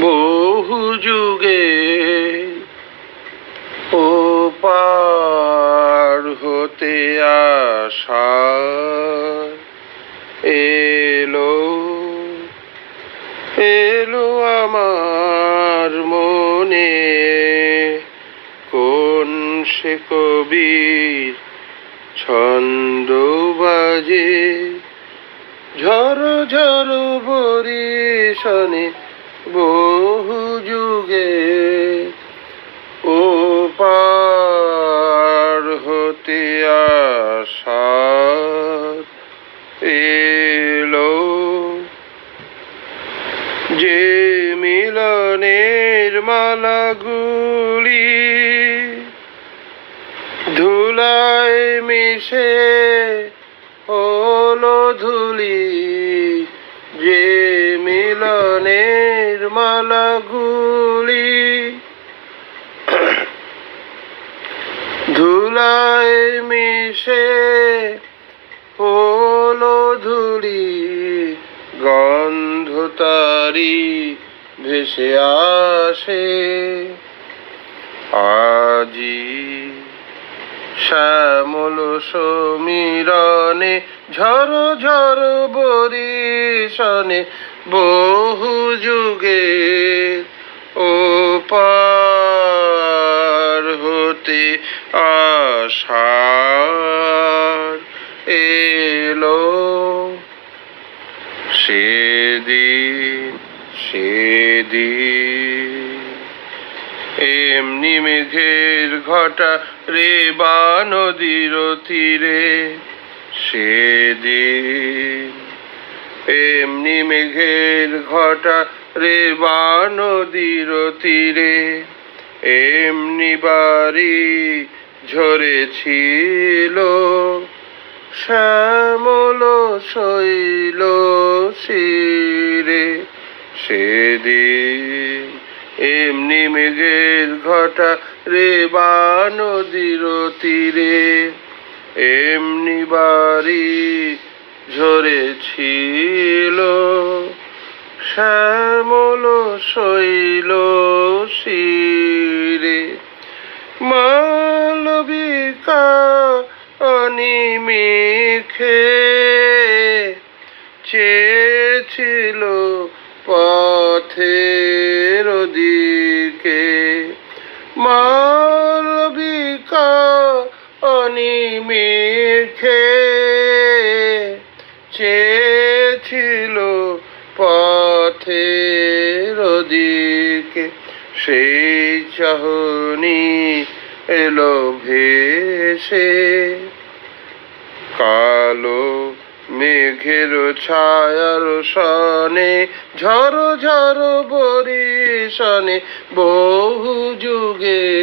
বহু যুগে ও পার হতে আসা এলো এলো আমার মনে। কোন সে কবির ছন্দ বাজে? ঝড়ো ঝড়ো বরিশনে বহু আসা এলো। যে মিলনের মালাগুলি ধুলায় মিশে হলো ধুলি। যে মিলনের মালাগুলি ধুলায় মিশে হলো ধুলি, গন্ধ তারি ভেসে আসে। আজি শ্যামল সমীরণে ঝড় ঝড় বরিশনে বহু যুগে ও পার হতে আশার এলো সেদিন এমনি মেঘের ঘটা রে বা নদীর তীরে সেদিন। এমনি মেঘের ঘটা রে বা নদীর তীরে এমনি বাড়ি ঝরেছিল, শ্যামল শৈল শিরে সেদিন এমনি মেঘের ঘটা রে বা নদীর তীরে এমনি বাড়ি ঝরেছিল অনিমিখে চেয়েছিল পথের দিকে সেই চাহনি এলো ভেসে। কালো মেঘের ছায়ার সনে ঝড় ঝড় বরিশনে বহু যুগে